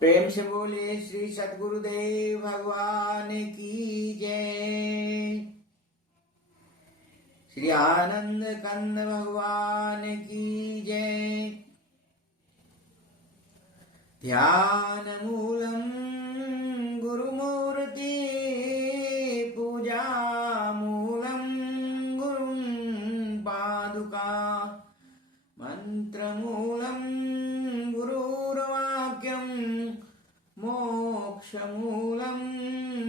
प्रेम से बोलिए श्री सद्गुरुदेव भगवान की जय। श्री आनंद कंद भगवान की जय। ध्यान मूलम गुरुमूर्ति पूजा मूलम गुरुं पादुका मंत्र मूलम गुरुर्वाक्यम मोक्ष मूलम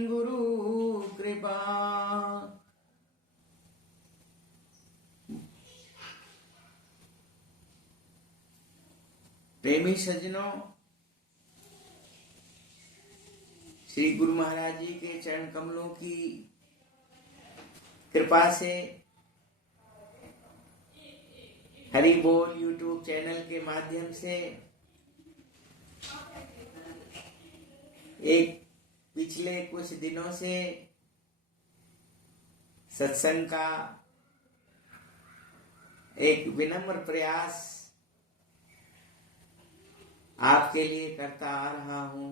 गुरु कृपा। प्रेमी सज्जनों, श्री गुरु महाराज जी के चरण कमलों की कृपा से हरि बोल यूट्यूब चैनल के माध्यम से एक पिछले कुछ दिनों से सत्संग का एक विनम्र प्रयास आपके लिए करता आ रहा हूं।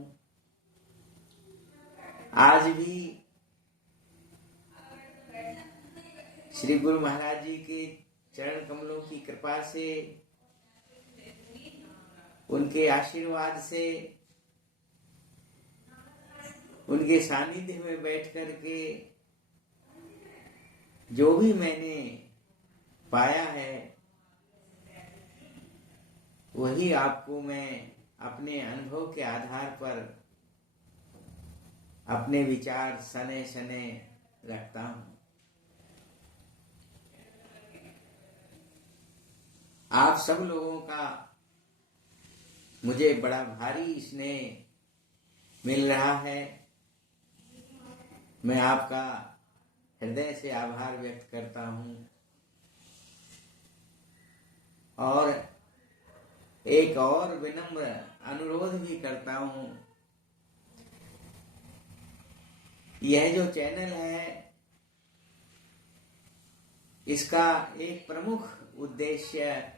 आज भी श्री गुरु महाराज जी के चरण कमलों की कृपा से, उनके आशीर्वाद से, उनके सानिध्य में बैठ कर के जो भी मैंने पाया है वही आपको मैं अपने अनुभव के आधार पर अपने विचार सने सने रखता हूं। आप सब लोगों का मुझे बड़ा भारी स्नेह मिल रहा है। मैं आपका हृदय से आभार व्यक्त करता हूं और एक और विनम्र अनुरोध भी करता हूं। यह जो चैनल है, इसका एक प्रमुख उद्देश्य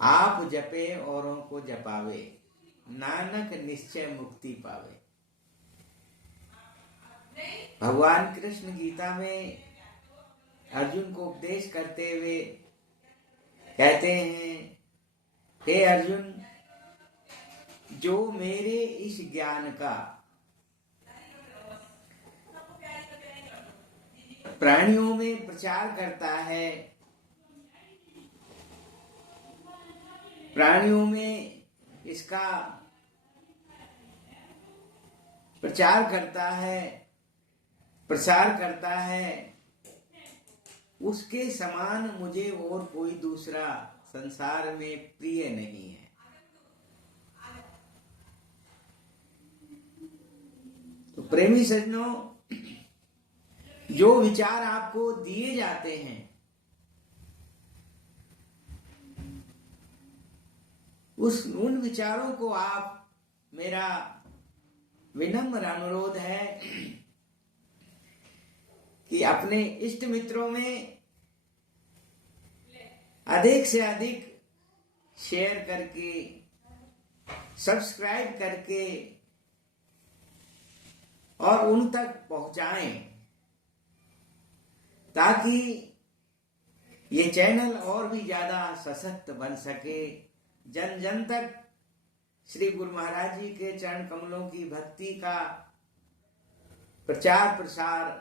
आप जपे औरों को जपावे, नानक निश्चय मुक्ति पावे। भगवान कृष्ण गीता में अर्जुन को उपदेश करते हुए कहते हैं, हे अर्जुन, जो मेरे इस ज्ञान का प्राणियों में प्रचार करता है, प्राणियों में इसका प्रचार करता है, प्रसार करता है, उसके समान मुझे और कोई दूसरा संसार में प्रिय नहीं है। तो प्रेमी सज्जनों, जो विचार आपको दिए जाते हैं उन विचारों को आप, मेरा विनम्र अनुरोध है कि अपने इष्ट मित्रों में अधिक से अधिक शेयर करके, सब्सक्राइब करके और उन तक पहुंचाएं, ताकि ये चैनल और भी ज्यादा सशक्त बन सके, जन जन तक श्री गुरु महाराज जी के चरण कमलों की भक्ति का प्रचार प्रसार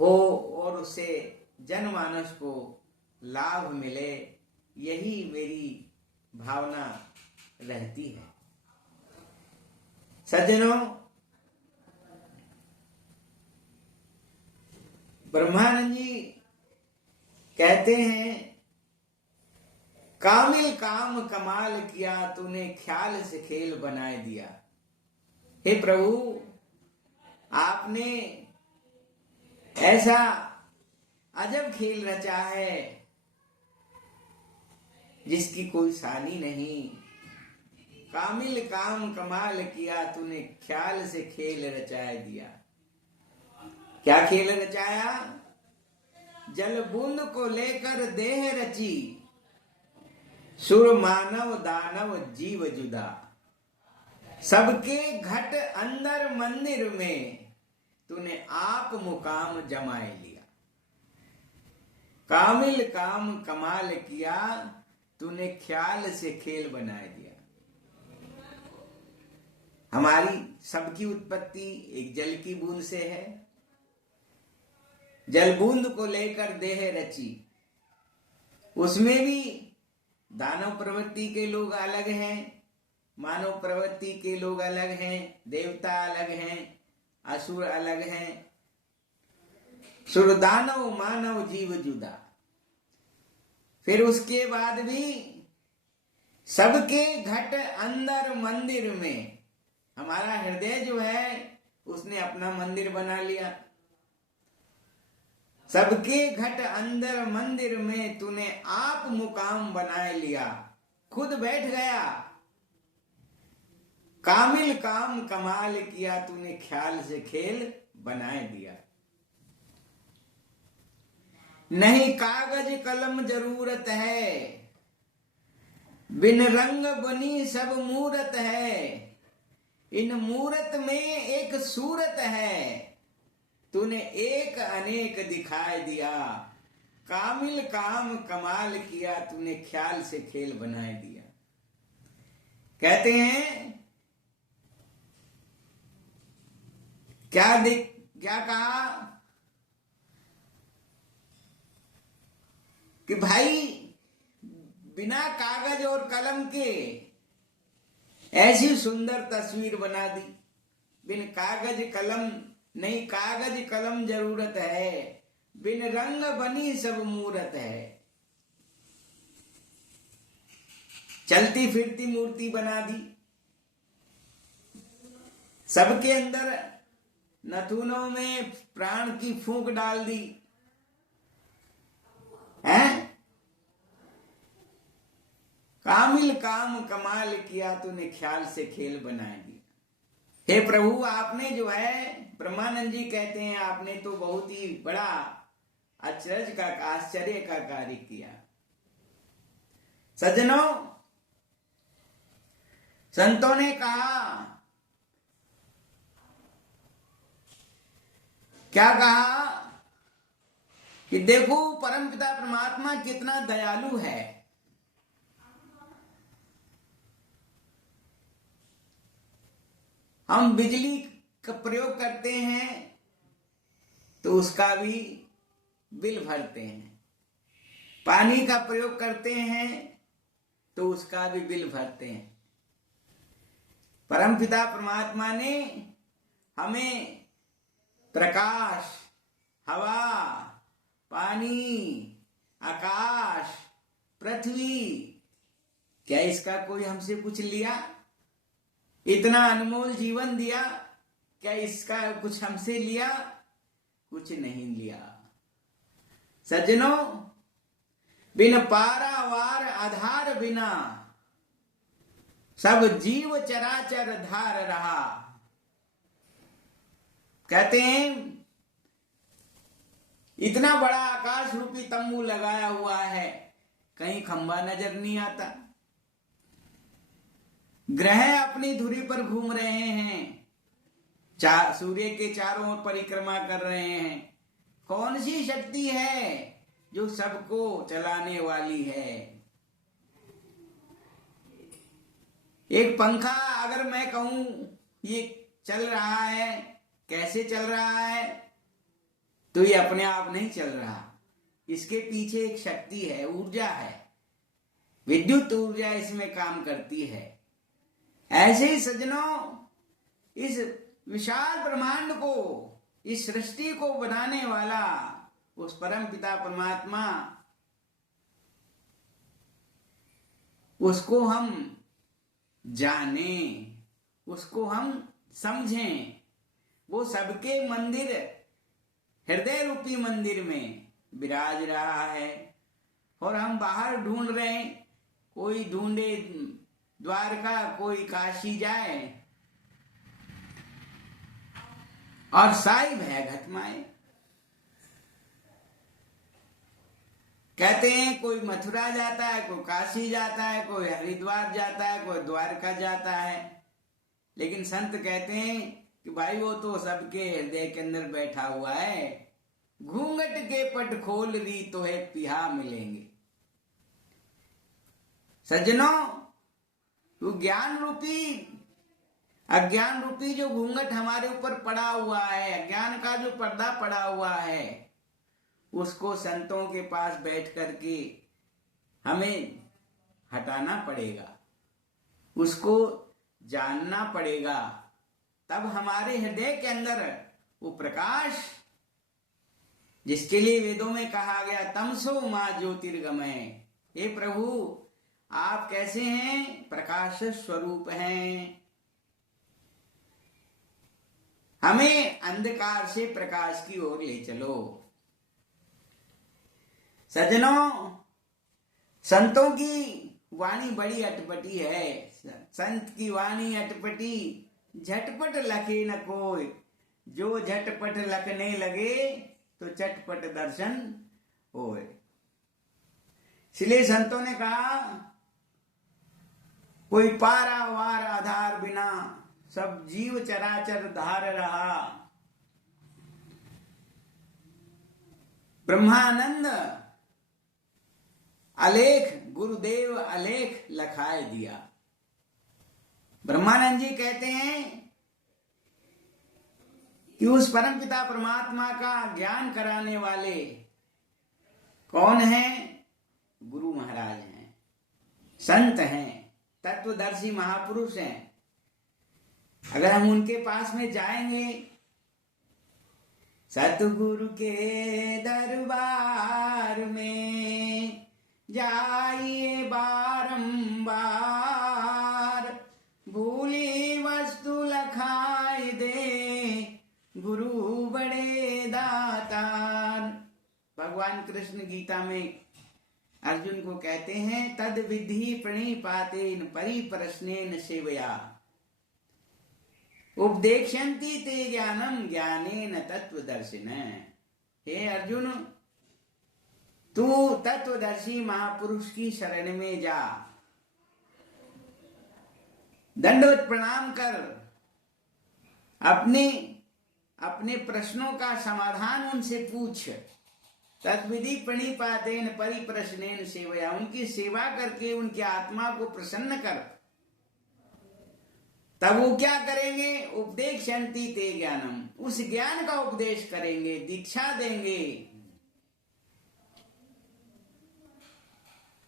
हो और उससे जनमानस को लाभ मिले। यही मेरी भावना रहती है। सज्जनों, ब्रह्मानंद जी कहते हैं, कामिल काम कमाल किया, तूने ख्याल से खेल बनाए दिया। हे प्रभु, आपने ऐसा अजब खेल रचा है जिसकी कोई सानी नहीं। कामिल काम कमाल किया, तूने ख्याल से खेल रचाए दिया। क्या खेल रचाया? जल बूंद को लेकर देह रची, सुर मानव दानव जीव जुदा, सबके घट अंदर मंदिर में तूने आप मुकाम जमाए लिया। कामिल काम कमाल किया, तूने ख्याल से खेल बनाए दिया। हमारी सबकी उत्पत्ति एक जल की बूंद से है। जल बूंद को लेकर देह रची, उसमें भी दानव प्रवृत्ति के लोग अलग हैं, मानव प्रवृत्ति के लोग अलग हैं, देवता अलग हैं, असुर अलग हैं। सुर दानव मानव जीव जुदा। फिर उसके बाद भी सबके घट अंदर मंदिर में, हमारा हृदय जो है उसने अपना मंदिर बना लिया। सबके घट अंदर मंदिर में तूने आप मुकाम बनाए लिया, खुद बैठ गया। कामिल काम कमाल किया, तूने ख्याल से खेल बनाए दिया। नहीं कागज कलम जरूरत है, बिन रंग बनी सब मूरत है। इन मूरत में एक सूरत है, तूने एक अनेक दिखाई दिया। कामिल काम कमाल किया, तूने ख्याल से खेल बनाए दिया। कहते हैं क्या कहा कि भाई बिना कागज और कलम के ऐसी सुंदर तस्वीर बना दी। बिन कागज कलम नहीं, कागज कलम जरूरत है, बिन रंग बनी सब मूरत है। चलती फिरती मूर्ति बना दी, सबके अंदर नथुनों में प्राण की फूंक डाल दी है। कामिल काम कमाल किया, तूने ख्याल से खेल बनाए दिया। हे प्रभु, आपने जो है, ब्रह्मानंद जी कहते हैं, आपने तो बहुत ही बड़ा आश्चर्य का कार्य किया। सज्जनों, संतों ने कहा, क्या कहा कि देखो परमपिता परमात्मा कितना दयालु है। हम बिजली का प्रयोग करते हैं तो उसका भी बिल भरते हैं, पानी का प्रयोग करते हैं तो उसका भी बिल भरते हैं। परमपिता परमात्मा ने हमें प्रकाश, हवा, पानी, आकाश, पृथ्वी, क्या इसका कोई हमसे कुछ लिया? इतना अनमोल जीवन दिया, क्या इसका कुछ हमसे लिया? कुछ नहीं लिया। सज्जनों, बिन पारावार आधार बिना सब जीव चराचर धार रहा। कहते हैं इतना बड़ा आकाश रूपी तंबू लगाया हुआ है, कहीं खंबा नजर नहीं आता। ग्रह अपनी धुरी पर घूम रहे हैं, सूर्य के चारों ओर परिक्रमा कर रहे हैं। कौन सी शक्ति है जो सबको चलाने वाली है? एक पंखा अगर मैं कहूं ये चल रहा है, कैसे चल रहा है, तो ये अपने आप नहीं चल रहा। इसके पीछे एक शक्ति है, ऊर्जा है, विद्युत ऊर्जा इसमें काम करती है। ऐसे ही सज्जनों, इस विशाल ब्रह्मांड को, इस सृष्टि को बनाने वाला उस परम पिता परमात्मा, उसको हम जाने, उसको हम समझें। वो सबके मंदिर, हृदय रूपी मंदिर में विराज रहा है और हम बाहर ढूंढ रहे हैं। कोई ढूंढे द्वारका, कोई काशी जाए और साई भय घटमाए। कहते हैं कोई मथुरा जाता है, कोई काशी जाता है, कोई हरिद्वार जाता है, कोई द्वारका जाता है, लेकिन संत कहते हैं कि भाई वो तो सबके हृदय के अंदर बैठा हुआ है। घूंघट के पट खोल री तो है पिहा मिलेंगे। सज्जनों, वो ज्ञान रूपी अज्ञान रूपी जो घूंघट हमारे ऊपर पड़ा हुआ है, अज्ञान का जो पर्दा पड़ा हुआ है, उसको संतों के पास बैठ करके हमें हटाना पड़ेगा, उसको जानना पड़ेगा। तब हमारे हृदय के अंदर वो प्रकाश, जिसके लिए वेदों में कहा गया तमसो मां ज्योतिर्गमय, हे प्रभु आप कैसे हैं? प्रकाश स्वरूप हैं। हमें अंधकार से प्रकाश की ओर ले चलो। सज्जनों, संतों की वाणी बड़ी अटपटी है। संत की वाणी अटपटी, झटपट लखे न कोई, जो झटपट लखने लगे तो चटपट दर्शन होए। इसलिए संतों ने कहा कोई पारावार आधार बिना, सब जीव चराचर धार रहा। ब्रह्मानंद अलेख, गुरुदेव अलेख लखाए दिया। ब्रह्मानंद जी कहते हैं कि उस परम पिता परमात्मा का ज्ञान कराने वाले कौन हैं? गुरु महाराज हैं, संत हैं, तत्वदर्शी महापुरुष हैं। अगर हम उनके पास में जाएंगे, सतगुरु के दरबार में जाइए बारंबार, भूली वस्तु लखाए दे गुरु बड़े दातार। भगवान कृष्ण गीता में अर्जुन को कहते हैं तद विधि प्रणिपातेन परिप्रश्नेन सेवया उपदेक्षन्ति ते ज्ञानम ज्ञानेन तत्वदर्शिन। हे अर्जुन, तू तत्वदर्शी महापुरुष की शरण में जा, दंडवत प्रणाम कर, अपने प्रश्नों का समाधान उनसे पूछ। तद्विधि प्रणिपातेन परिप्रश्नेन सेवया, उनकी सेवा करके उनकी आत्मा को प्रसन्न कर। तब वो क्या करेंगे? उपदेक्षन्ति ते ज्ञानम, उस ज्ञान का उपदेश करेंगे, दीक्षा देंगे।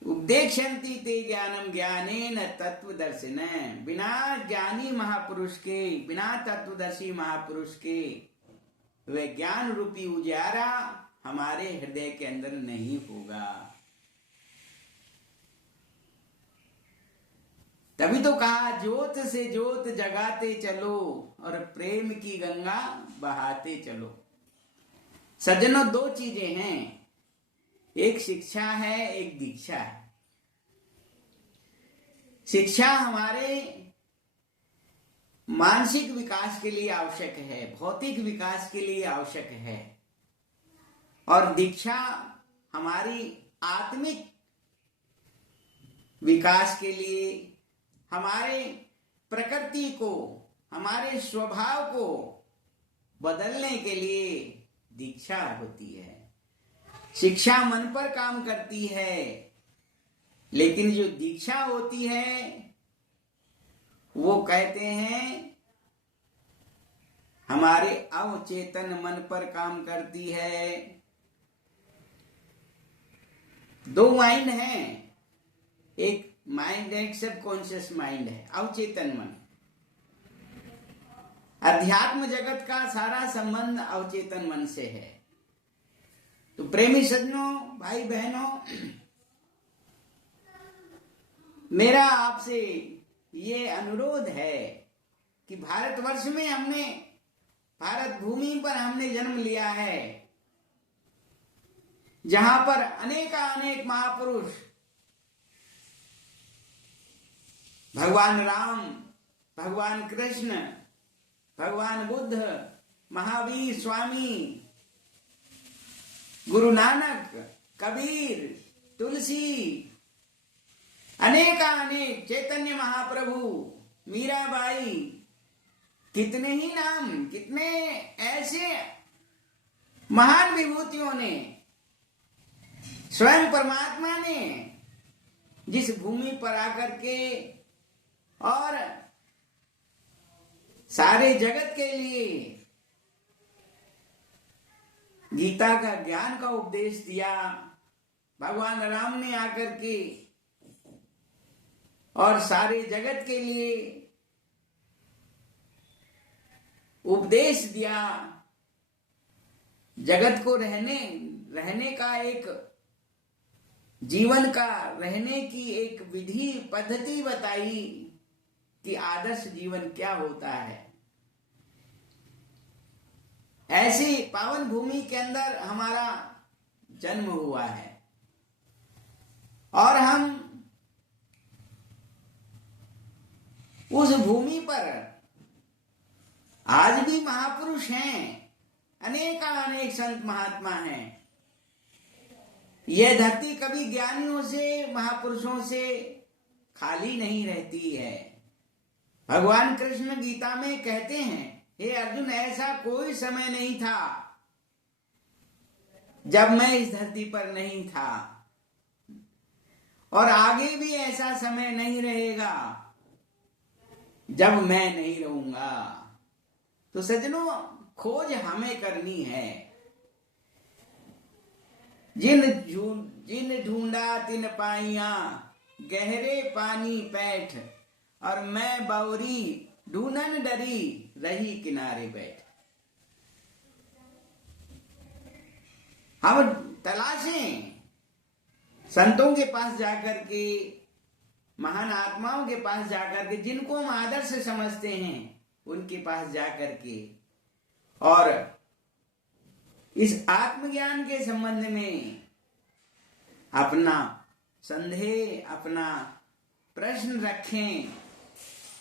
उपदेक्षन्ति ते ज्ञानम ज्ञानेन तत्वदर्शिन, बिना ज्ञानी महापुरुष के, बिना तत्वदर्शी महापुरुष के वे ज्ञान रूपी उजारा हमारे हृदय के अंदर नहीं होगा। तभी तो कहा ज्योत से ज्योत जगाते चलो और प्रेम की गंगा बहाते चलो। सज्जनों, दो चीजें हैं, एक शिक्षा है, एक दीक्षा है। शिक्षा हमारे मानसिक विकास के लिए आवश्यक है, भौतिक विकास के लिए आवश्यक है, और दीक्षा हमारी आत्मिक विकास के लिए, हमारे प्रकृति को, हमारे स्वभाव को बदलने के लिए दीक्षा होती है। शिक्षा मन पर काम करती है, लेकिन जो दीक्षा होती है वो कहते हैं हमारे अवचेतन मन पर काम करती है। दो माइंड हैं, एक माइंड है, एक सबकॉन्शियस माइंड है, अवचेतन मन। अध्यात्म जगत का सारा संबंध अवचेतन मन से है। तो प्रेमी सज्जनों, भाई बहनों, मेरा आपसे ये अनुरोध है कि भारतवर्ष में हमने, भारत भूमि पर हमने जन्म लिया है, जहां पर अनेक महापुरुष, भगवान राम, भगवान कृष्ण, भगवान बुद्ध, महावीर स्वामी, गुरु नानक, कबीर, तुलसी, अनेकानेक, चैतन्य महाप्रभु, मीराबाई, कितने ही नाम, कितने ऐसे महान विभूतियों ने, स्वयं परमात्मा ने जिस भूमि पर आकर के और सारे जगत के लिए गीता का ज्ञान का उपदेश दिया, भगवान राम ने आकर के और सारे जगत के लिए उपदेश दिया, जगत को रहने का एक जीवन का रहने की एक विधि पद्धति बताई कि आदर्श जीवन क्या होता है। ऐसी पावन भूमि के अंदर हमारा जन्म हुआ है और हम उस भूमि पर आज भी महापुरुष हैं, अनेक संत महात्मा हैं। यह धरती कभी ज्ञानियों से, महापुरुषों से खाली नहीं रहती है। भगवान कृष्ण गीता में कहते हैं, हे अर्जुन, ऐसा कोई समय नहीं था जब मैं इस धरती पर नहीं था और आगे भी ऐसा समय नहीं रहेगा जब मैं नहीं रहूंगा। तो सज्जनों, खोज हमें करनी है। जिन ढूंढा तिन पाइया, गहरे पानी पैठ, और मैं बावरी ढूंढन डरी, रही किनारे बैठ। हम तलाशें संतों के पास जाकर के, महान आत्माओं के पास जाकर के, जिनको हम आदर्श समझते हैं, उनके पास जाकर के, और इस आत्मज्ञान के संबंध में अपना संदेह, अपना प्रश्न रखें।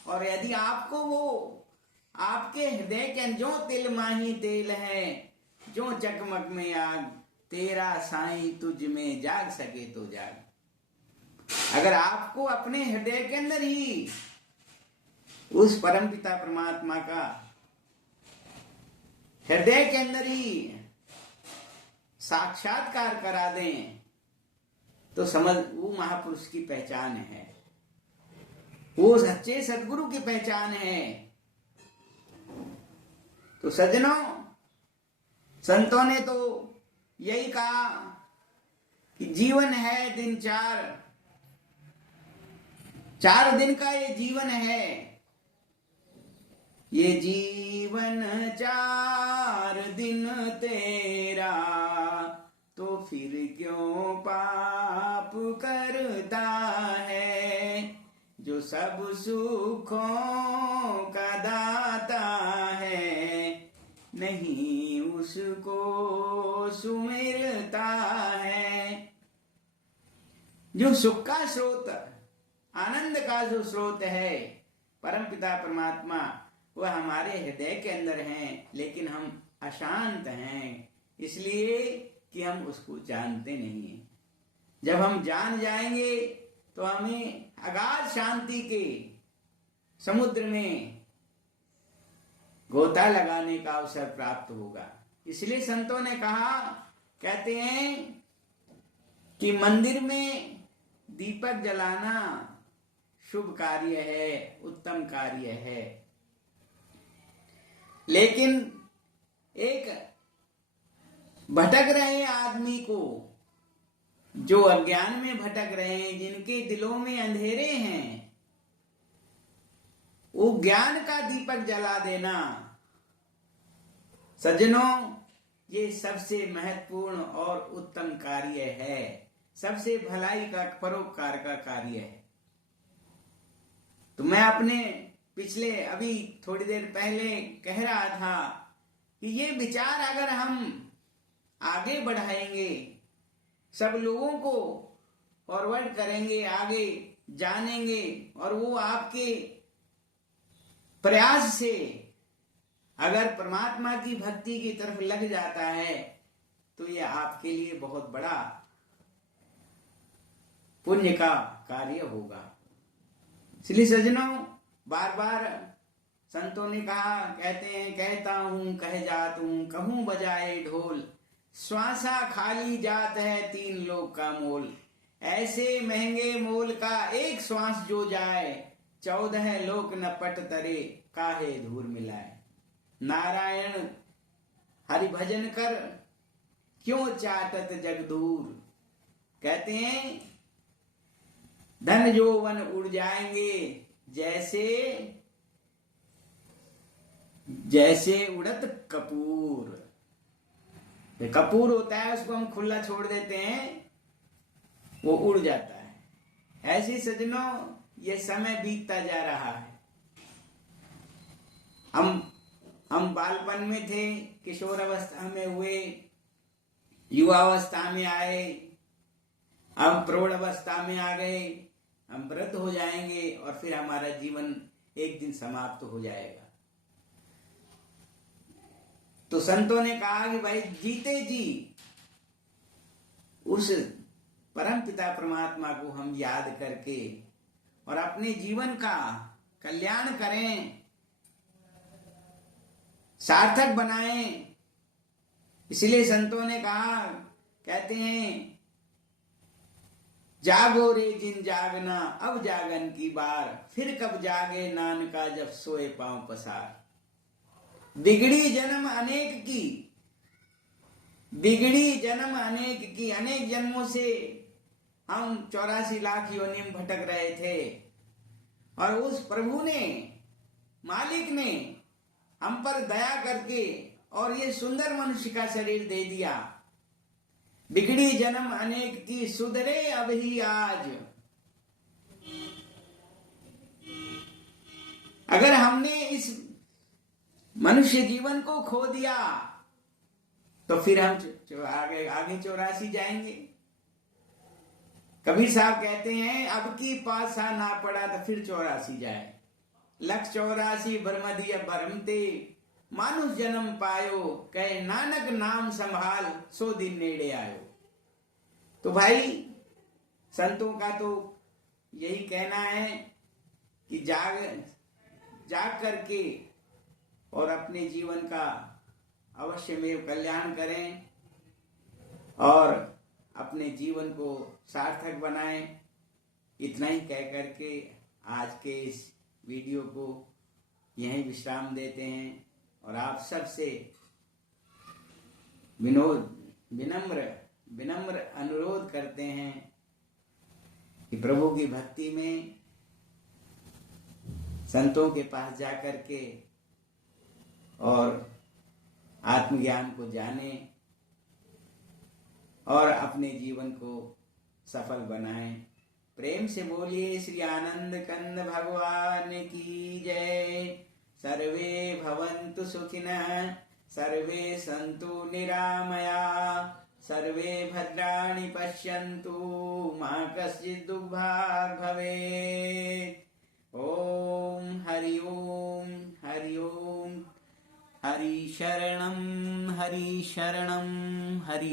और यदि आपको वो आपके हृदय के जो तिल माही तेल है, जो चकमक में आग, तेरा साईं तुझ में जाग सके तो जाग। अगर आपको अपने हृदय के अंदर ही उस परमपिता परमात्मा का हृदय के अंदर ही साक्षात्कार करा दें, तो समझ वो महापुरुष की पहचान है, वो सच्चे सद्गुरु की पहचान है। तो सज्जनों, संतों ने तो यही कहा कि जीवन है दिन चार दिन का ये जीवन है, ये जीवन 4 दिन तेरा, तो फिर क्यों पाप करता है, जो सब सुखों का दाता है, नहीं उसको सुमिरता है। जो सुख का स्रोत, आनंद का जो स्रोत है, परमपिता परमात्मा, वह हमारे हृदय के अंदर हैं, लेकिन हम अशांत हैं, इसलिए कि हम उसको जानते नहीं हैं। जब हम जान जाएंगे तो हमें अगाध शांति के समुद्र में गोता लगाने का अवसर प्राप्त होगा। इसलिए संतों ने कहा, कहते हैं कि मंदिर में दीपक जलाना शुभ कार्य है, उत्तम कार्य है, लेकिन एक भटक रहे आदमी को, जो अज्ञान में भटक रहे हैं, जिनके दिलों में अंधेरे हैं, वो ज्ञान का दीपक जला देना, सज्जनों, ये सबसे महत्वपूर्ण और उत्तम कार्य है, सबसे भलाई का, परोपकार का कार्य है। तो मैं अपने पिछले अभी थोड़ी देर पहले कह रहा था कि ये विचार अगर हम आगे बढ़ाएंगे, सब लोगों को फॉरवर्ड करेंगे, आगे जानेंगे, और वो आपके प्रयास से अगर परमात्मा की भक्ति की तरफ लग जाता है, तो ये आपके लिए बहुत बड़ा पुण्य का कार्य होगा। इसलिए सज्जनों, बार बार संतों ने कहा, कहते हैं, कहता हूं कह जात हूं, कहूं बजाए ढोल, श्वासा खाली जात है 3 लोक का मोल। ऐसे महंगे मोल का एक श्वास जो जाए, 14 लोक न पट तरे, काहे धूर मिलाए। नारायण हरि भजन कर, क्यों चाटत जग दूर। कहते हैं धन जौवन उड़ जाएंगे, जैसे जैसे उड़त कपूर। कपूर होता है, उसको हम खुला छोड़ देते हैं, वो उड़ जाता है। ऐसे सज्जनों, ये समय बीतता जा रहा है। हम बालपन में थे, किशोर अवस्था में हुए, युवावस्था में आए, अब प्रौढ़ अवस्था में आ गए, हम वृद्ध हो जाएंगे और फिर हमारा जीवन एक दिन समाप्त हो जाएगा। तो संतों ने कहा कि भाई जीते जी उस परम पिता परमात्मा को हम याद करके और अपने जीवन का कल्याण करें, सार्थक बनाएं। इसलिए संतों ने कहा, कहते हैं जागो रे जिन जागना, अब जागन की बार, फिर कब जागे नानका जब सोए पांव पसार। बिगड़ी जन्म अनेक की, बिगड़ी जन्म अनेक की, अनेक जन्मों से हम 84 लाख योनि में भटक रहे थे, और उस प्रभु ने, मालिक ने हम पर दया करके और ये सुंदर मनुष्य का शरीर दे दिया। बिगड़ी जन्म अनेक की, सुधरे अब ही आज। अगर हमने इस मनुष्य जीवन को खो दिया तो फिर हम आगे 84 जाएंगे। कबीर साहब कहते हैं, अब की पासा ना पड़ा तो फिर 84 जाए। 184 भरम दिया भरमते, मानुष जन्म पायो, कहे नानक नाम संभाल, 100 दिन नेड़े आयो। तो भाई संतों का तो यही कहना है कि जाग करके और अपने जीवन का अवश्य में कल्याण करें और अपने जीवन को सार्थक बनाएं। इतना ही कह करके आज के इस वीडियो को यहीं विश्राम देते हैं और आप सबसे विनम्र अनुरोध करते हैं कि प्रभु की भक्ति में संतों के पास जाकर के और आत्मज्ञान को जाने और अपने जीवन को सफल बनाएं। प्रेम से बोलिए श्री आनंद कंद भगवान की जय। सर्वे भवन्तु सुखिनः, सर्वे सन्तु निरामया, सर्वे भद्राणि पश्यन्तु, मा कश्चित् दुर्भाग् भवेत्। ओम हरि ओम हरि ओम। हरि शरणं हरि